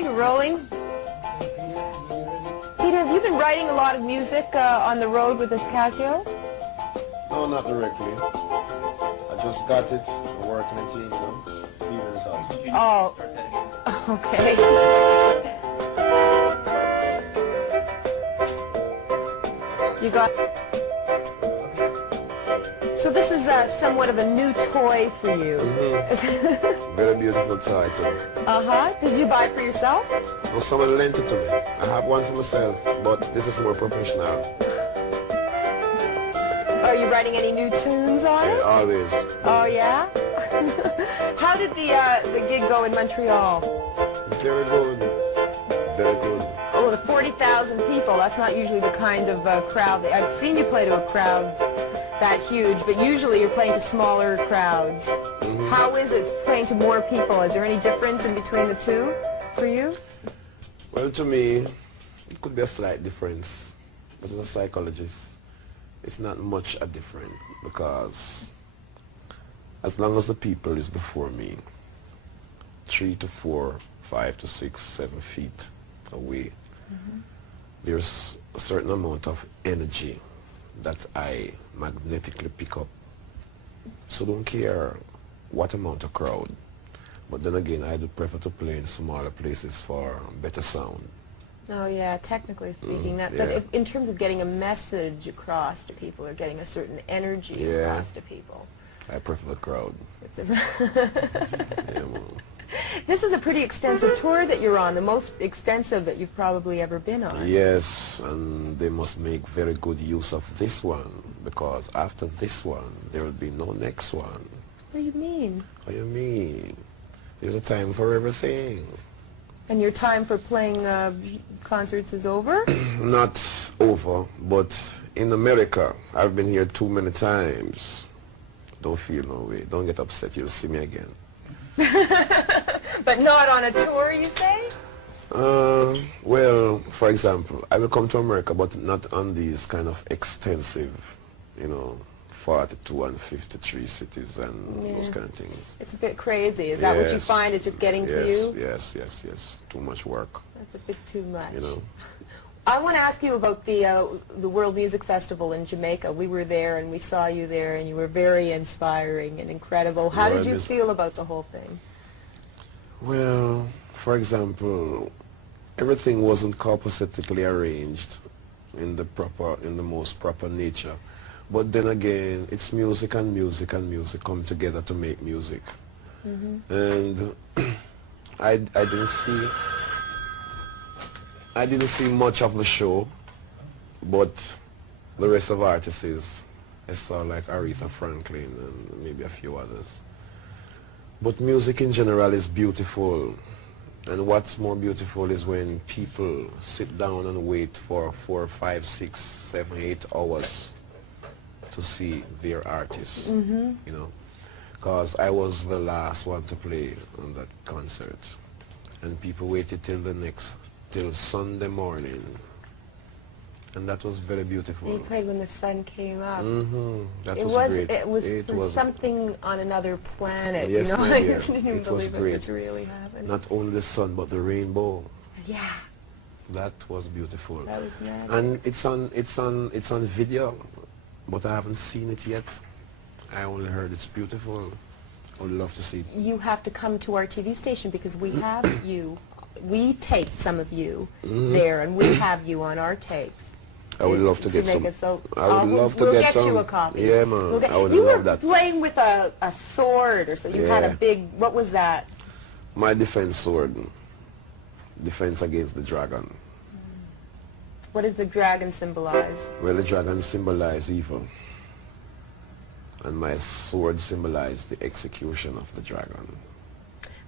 Okay, rolling. Peter, have you been writing a lot of music on the road with this Casio? No, not directly. I just got it, I'm working it in, you know, feeling it out. Oh, okay. You got... So this is somewhat of a new toy for you. Mm-hmm. Very beautiful toy too. Uh-huh. Did you buy it for yourself? Well, someone lent it to me. I have one for myself, but this is more professional. Are you writing any new tunes on it? Yeah, always. Oh, yeah? How did the gig go in Montreal? Very good. Very good. Oh, the 40,000 people, that's not usually the kind of crowd. I've seen you play to a crowd that huge, but usually you're playing to smaller crowds. Mm-hmm. How is it playing to more people? Is there any difference in between the two for you? Well, to me, it could be a slight difference, but as a psychologist, it's not much a difference, because as long as the people is before me, 3 to 4, 5 to 6, 7 feet away, mm-hmm. there's a certain amount of energy that I magnetically pick up. So don't care what amount of crowd. But then again, I do prefer to play in smaller places for better sound. Oh yeah, technically speaking, that. Yeah. But if, in terms of getting a message across to people or getting a certain energy across to people, I prefer the crowd. Yeah, well. This is a pretty extensive tour that you're on, the most extensive that you've probably ever been on. Yes, and they must make very good use of this one, because after this one, there will be no next one. What do you mean? What do you mean? There's a time for everything. And your time for playing concerts is over? Not over, but in America, I've been here too many times. Don't feel no way. Don't get upset. You'll see me again. But not on a tour, you say? Well, for example, I will come to America, but not on these kind of extensive, you know, 42 and 53 cities and those kind of things. It's a bit crazy. Is that what you find is just getting to you? Yes. Too much work. That's a bit too much. You know. I want to ask you about the World Music Festival in Jamaica. We were there and we saw you there, and you were very inspiring and incredible. How did you feel about the whole thing? Well, for example, everything wasn't compositionally arranged in the most proper nature. But then again, it's music and music and music come together to make music. Mm-hmm. And I didn't see much of the show, but the rest of artists, I saw like Aretha Franklin and maybe a few others. But music in general is beautiful, and what's more beautiful is when people sit down and wait for 4, 5, 6, 7, 8 hours to see their artists, you know, because I was the last one to play on that concert, and people waited till Sunday morning, and that was very beautiful. You played when the sun came up. That was great. It was something on another planet. Yes, you know? my dear. I didn't even believe it was really happening. Not only the sun, but the rainbow. Yeah. That was beautiful. That was magic. And it's on video, but I haven't seen it yet. I only heard it's beautiful. I would love to see it. You have to come to our TV station because we have you. We taped some of you there, and we have you on our tapes. I would love to get some. I would love to get some. We'll get you a copy. Yeah, man. I would you love were that. playing with a sword or so. You had a big, what was that? My defense sword. Defense against the dragon. What does the dragon symbolize? Well, the dragon symbolizes evil. And my sword symbolizes the execution of the dragon.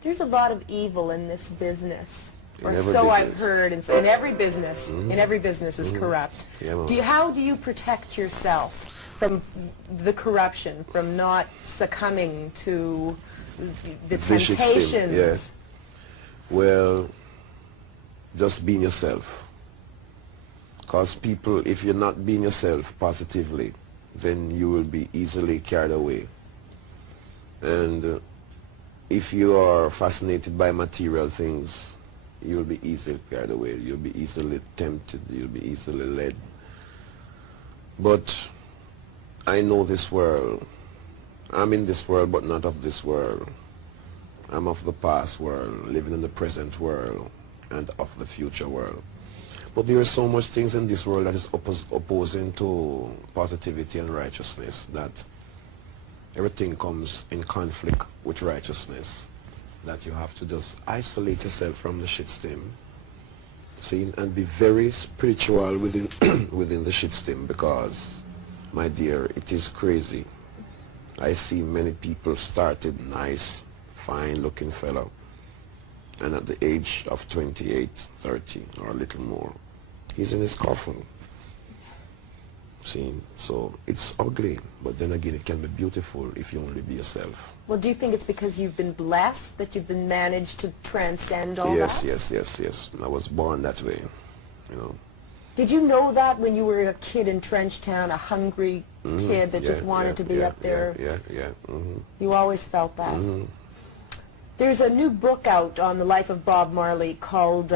There's a lot of evil in this business. Or so I've heard, and in every business, is corrupt. Yeah, how do you protect yourself from the corruption, from not succumbing to the temptations? Yes. Well, just being yourself. Because people, if you're not being yourself positively, then you will be easily carried away. And if you are fascinated by material things, you'll be easily carried away. You'll be easily tempted. You'll be easily led. But I know this world. I'm in this world, but not of this world. I'm of the past world, living in the present world, and of the future world. But there are so much things in this world that is opposing to positivity and righteousness, that everything comes in conflict with righteousness, that you have to just isolate yourself from the shitstorm, see, and be very spiritual within within the shitstorm, because, my dear, it is crazy. I see many people started nice, fine-looking fellow, and at the age of 28, 30, or a little more, he's in his coffin. See, so it's ugly, but then again, it can be beautiful if you only be yourself. Well, do you think it's because you've been blessed that you've been managed to transcend all that? Yes. I was born that way, you know. Did you know that when you were a kid in Trenchtown, a hungry kid that just wanted to be up there? Yeah. You always felt that? There's a new book out on the life of Bob Marley called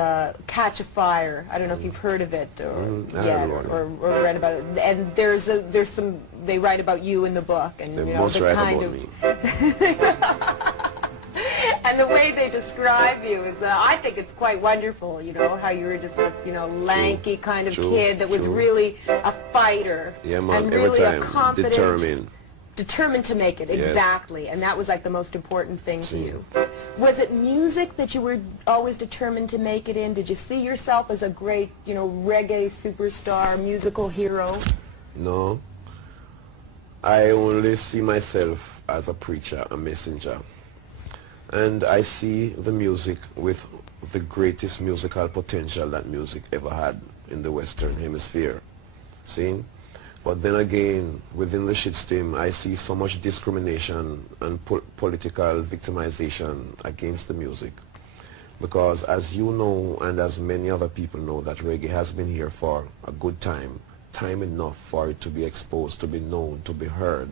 Catch a Fire. I don't know if you've heard of it or read about it. And there's some, they write about you in the book, and they you know, must the write kind about of me. and the way they describe you is, I think it's quite wonderful, you know, how you were just this, you know, lanky kind of kid that was really a fighter. Yeah, man, and really every time, a confident, determined to make it, exactly. Yes. And that was like the most important thing to you. Was it music that you were always determined to make it in? Did you see yourself as a great, you know, reggae superstar, musical hero? No. I only see myself as a preacher, a messenger. And I see the music with the greatest musical potential that music ever had in the Western Hemisphere. See? But then again, within the shitstorm, I see so much discrimination and political victimization against the music. Because as you know, and as many other people know, that reggae has been here for a good time enough for it to be exposed, to be known, to be heard,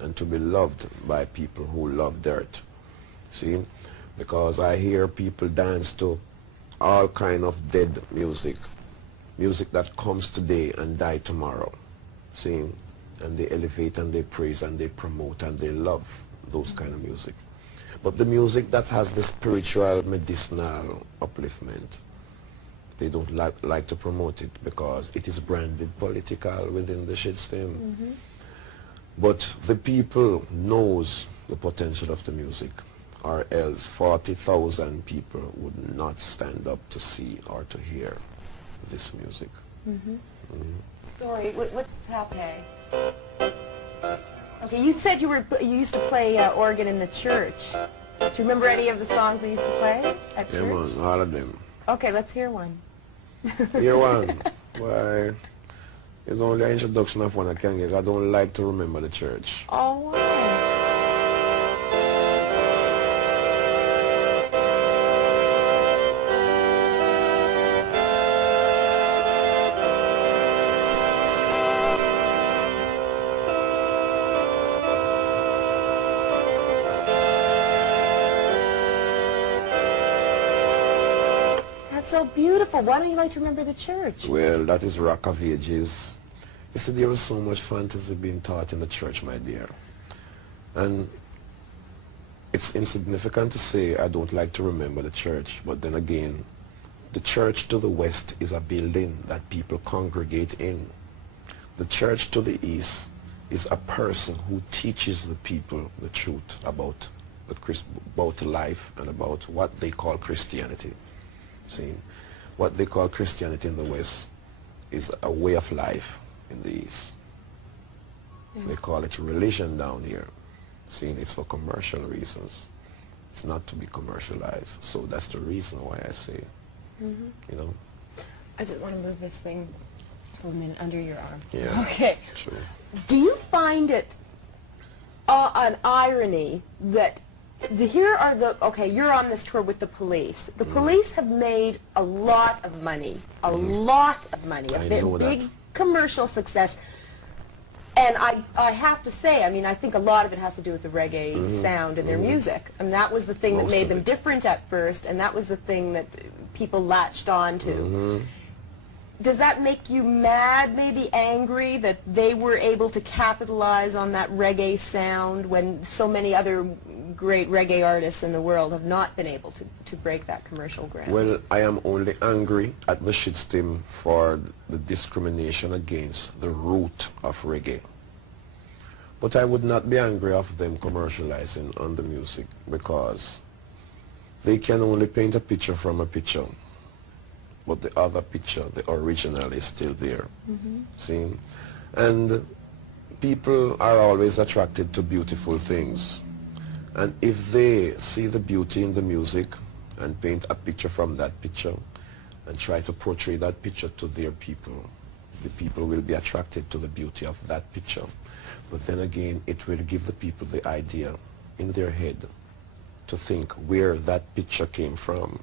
and to be loved by people who love dirt. See? Because I hear people dance to all kind of dead music. Music that comes today and die tomorrow. See? And they elevate and they praise and they promote and they love those kind of music. But the music that has the spiritual, medicinal upliftment, they don't like to promote it because it is branded political within the shitstorm. But the people knows the potential of the music, or else 40,000 people would not stand up to see or to hear this music. Sorry, what's happening? Okay, you said you used to play organ in the church. Do you remember any of the songs you used to play at church? Yeah, man, all of them. Okay, let's hear one. Hear one? Why? It's only an introduction of one I can get. I don't like to remember the church. Oh, why? So beautiful. Why don't you like to remember the church? Well, that is Rock of Ages. You see, there was so much fantasy being taught in the church, my dear. And it's insignificant to say I don't like to remember the church, but then again, the church to the west is a building that people congregate in. The church to the east is a person who teaches the people the truth about life and about what they call Christianity. See, what they call Christianity in the West is a way of life in the East. They call it religion down here. See, it's for commercial reasons. It's not to be commercialized. So that's the reason why I say, you know. I just want to move this thing for a minute under your arm. Yeah. Okay. True. Do you find it an irony that you're on this tour with the Police. The Police have made a lot of money, a big commercial success. And I have to say, I mean, I think a lot of it has to do with the reggae sound and their music. And that was the thing that made them different at first, and that was the thing that people latched on to. Does that make you mad, maybe angry, that they were able to capitalize on that reggae sound when so many other great reggae artists in the world have not been able to break that commercial ground? Well, I am only angry at the shitstem for the discrimination against the root of reggae. But I would not be angry of them commercializing on the music, because they can only paint a picture from a picture. But the other picture, the original, is still there. See? And people are always attracted to beautiful things. And if they see the beauty in the music and paint a picture from that picture and try to portray that picture to their people, the people will be attracted to the beauty of that picture. But then again, it will give the people the idea in their head to think where that picture came from.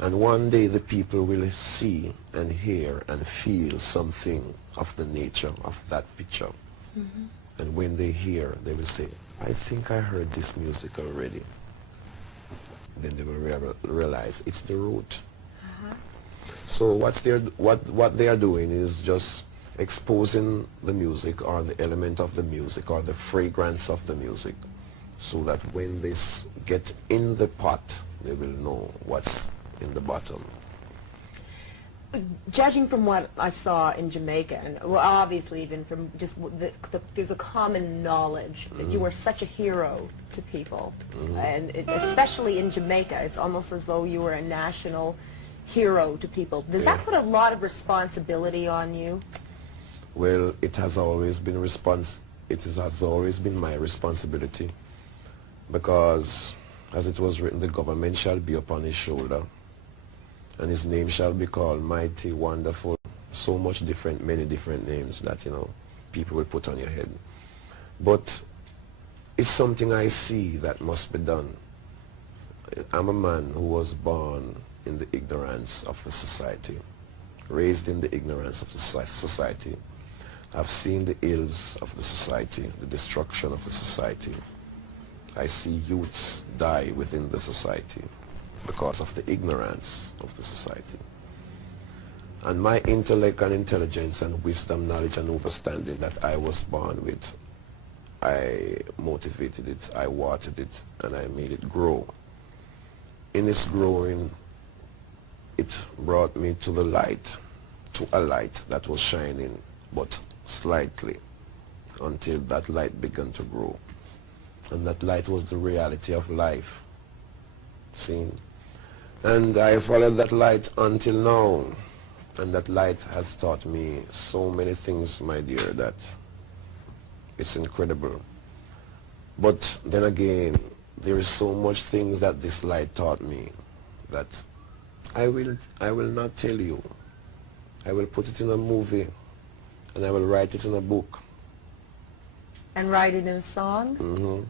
And one day the people will see and hear and feel something of the nature of that picture. And when they hear, they will say, I think I heard this music already. Then they will realize it's the root. So what they are doing is just exposing the music or the element of the music or the fragrance of the music, so that when they get in the pot, they will know what's in the bottom. Judging from what I saw in Jamaica, and well, obviously even from just there's a common knowledge that you are such a hero to people, and especially in Jamaica, it's almost as though you were a national hero to people. Does that put a lot of responsibility on you? Well, it has always been my responsibility, because as it was written, the government shall be upon his shoulder, and his name shall be called Mighty, Wonderful, so much different, many different names that, you know, people will put on your head. But it's something I see that must be done. I'm a man who was born in the ignorance of the society, raised in the ignorance of the society. I've seen the ills of the society, the destruction of the society. I see youths die within the society because of the ignorance of the society. And my intellect and intelligence and wisdom, knowledge and understanding that I was born with, I motivated it, I watered it, and I made it grow. In its growing, it brought me to the light, to a light that was shining, but slightly, until that light began to grow. And that light was the reality of life. See? And I followed that light until now. And that light has taught me so many things, my dear, that it's incredible. But then again, there is so much things that this light taught me that I will not tell you. I will put it in a movie, and I will write it in a book. And write it in a song?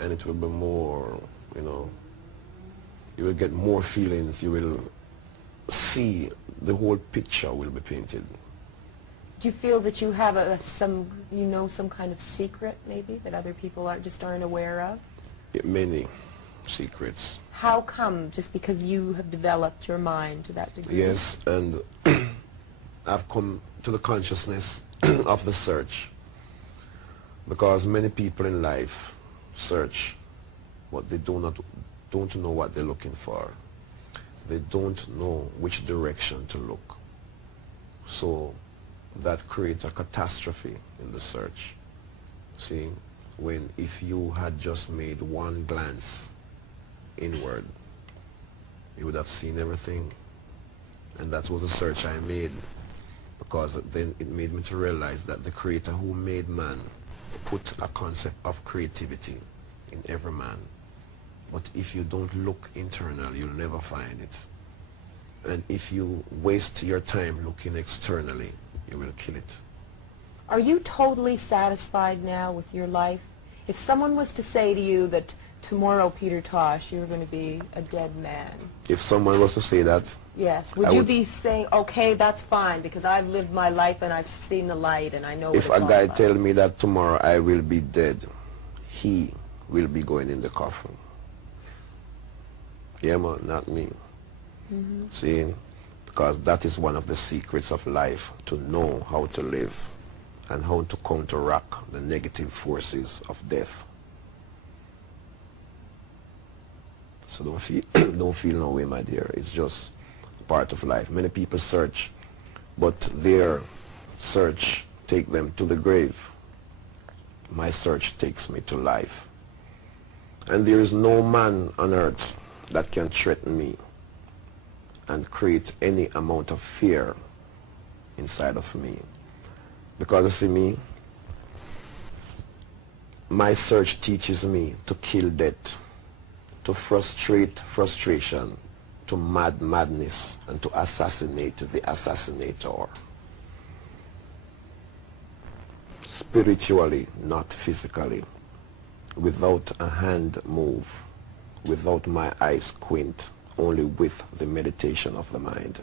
And it will be more, you know, you will get more feelings. You will see the whole picture will be painted. Do you feel that you have some kind of secret, maybe, that other people aren't aware of? Many secrets. How come? Just because you have developed your mind to that degree? Yes, and I've come to the consciousness of the search, because many people in life search, but they don't know what they're looking for. They don't know which direction to look. So that creates a catastrophe in the search. See, when if you had just made one glance inward, you would have seen everything. And that was the search I made, because then it made me to realize that the Creator who made man put a concept of creativity in every man. But if you don't look internal, you'll never find it. And if you waste your time looking externally, you will kill it. Are you totally satisfied now with your life? If someone was to say to you that tomorrow, Peter Tosh, you were going to be a dead man. If someone was to say that, yes, would you be saying, okay, that's fine, because I've lived my life and I've seen the light and I know what it's all about? If a guy tell me that tomorrow I will be dead, he will be going in the coffin. Yeah, man, not me. See, because that is one of the secrets of life, to know how to live and how to counteract the negative forces of death. So don't feel no way, my dear. It's just part of life. Many people search, but their search take them to the grave. My search takes me to life. And there is no man on earth that can threaten me and create any amount of fear inside of me. Because you see me, my search teaches me to kill death, to frustrate frustration, to madness, and to assassinate the assassinator. Spiritually, not physically. Without a hand move, without my eyes squint, only with the meditation of the mind.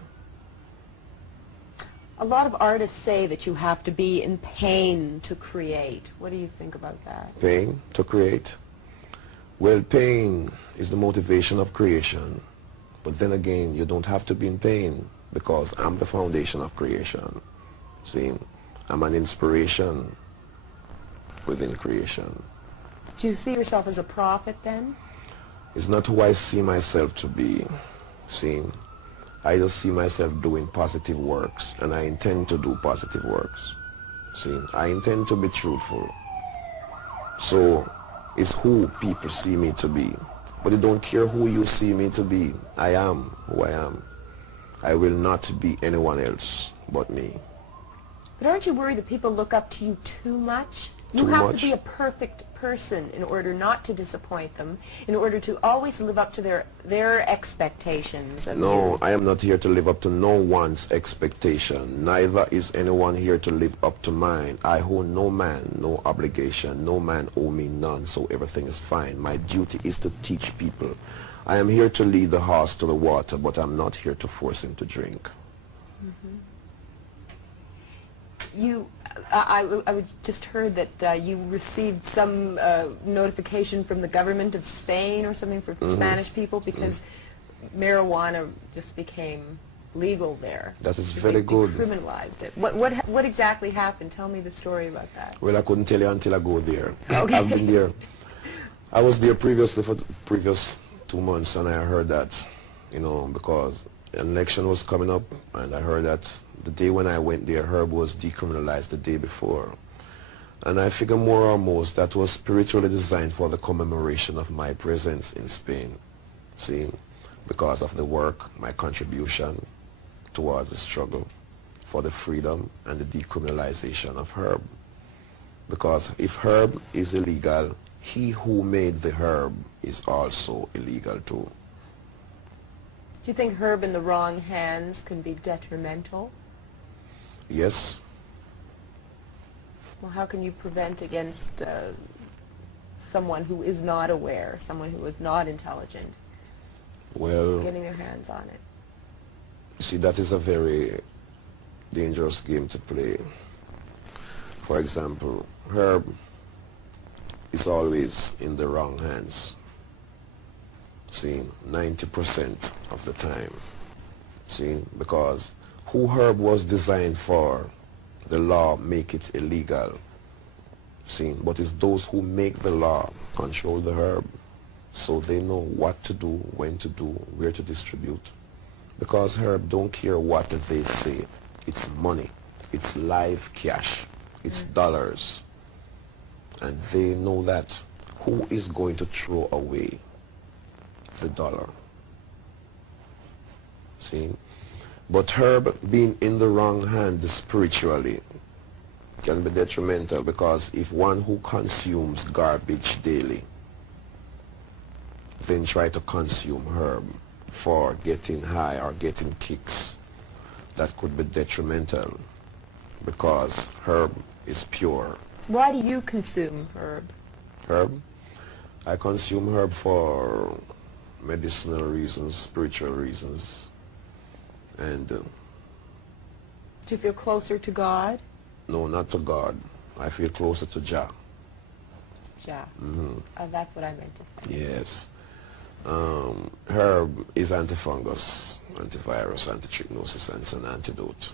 A lot of artists say that you have to be in pain to create. What do you think about that? Pain to create? Well, pain is the motivation of creation. But then again, you don't have to be in pain, because I'm the foundation of creation. See, I'm an inspiration within creation. Do you see yourself as a prophet then? It's not who I see myself to be. See, I just see myself doing positive works, and I intend to do positive works. See, I intend to be truthful. So, it's who people see me to be. But they don't care who you see me to be. I am who I am. I will not be anyone else but me. But aren't you worried that people look up to you too much? You have to be a perfect person in order not to disappoint them, in order to always live up to their expectations. No, I am not here to live up to no one's expectation. Neither is anyone here to live up to mine. I owe no man no obligation. No man owe me none, so everything is fine. My duty is to teach people. I am here to lead the horse to the water, but I'm not here to force him to drink. I just heard that you received some notification from the government of Spain or something for Spanish people because marijuana just became legal there. That is very good. They criminalized it. What exactly happened? Tell me the story about that. Well, I couldn't tell you until I go there. Okay. I've been there. I was there previously for the previous 2 months, and I heard that, you know, because an election was coming up, and I heard that the day when I went there, herb was decriminalized the day before. And I figure more or most that was spiritually designed for the commemoration of my presence in Spain. See, because of the work, my contribution towards the struggle for the freedom and the decriminalization of herb. Because if herb is illegal, he who made the herb is also illegal too. Do you think herb in the wrong hands can be detrimental? Yes. Well, how can you prevent against someone who is not aware, someone who is not intelligent, getting their hands on it? You see, that is a very dangerous game to play. For example, herb is always in the wrong hands. See, 90% of the time. See, because who herb was designed for, the law make it illegal. See, but it's those who make the law control the herb, so they know what to do, when to do, where to distribute. Because herb don't care what they say. It's money. It's live cash. It's dollars. And they know that. Who is going to throw away the dollar? See? But herb being in the wrong hand spiritually can be detrimental, because if one who consumes garbage daily then try to consume herb for getting high or getting kicks, that could be detrimental, because herb is pure. Why do you consume herb? Herb? I consume herb for medicinal reasons, spiritual reasons, and Do you feel closer to God? no, not to God. I feel closer to Jah. Yeah. That's what I meant to say. Yes. Herb is antifungus, antivirus, anti-trichinosis, and it's an antidote.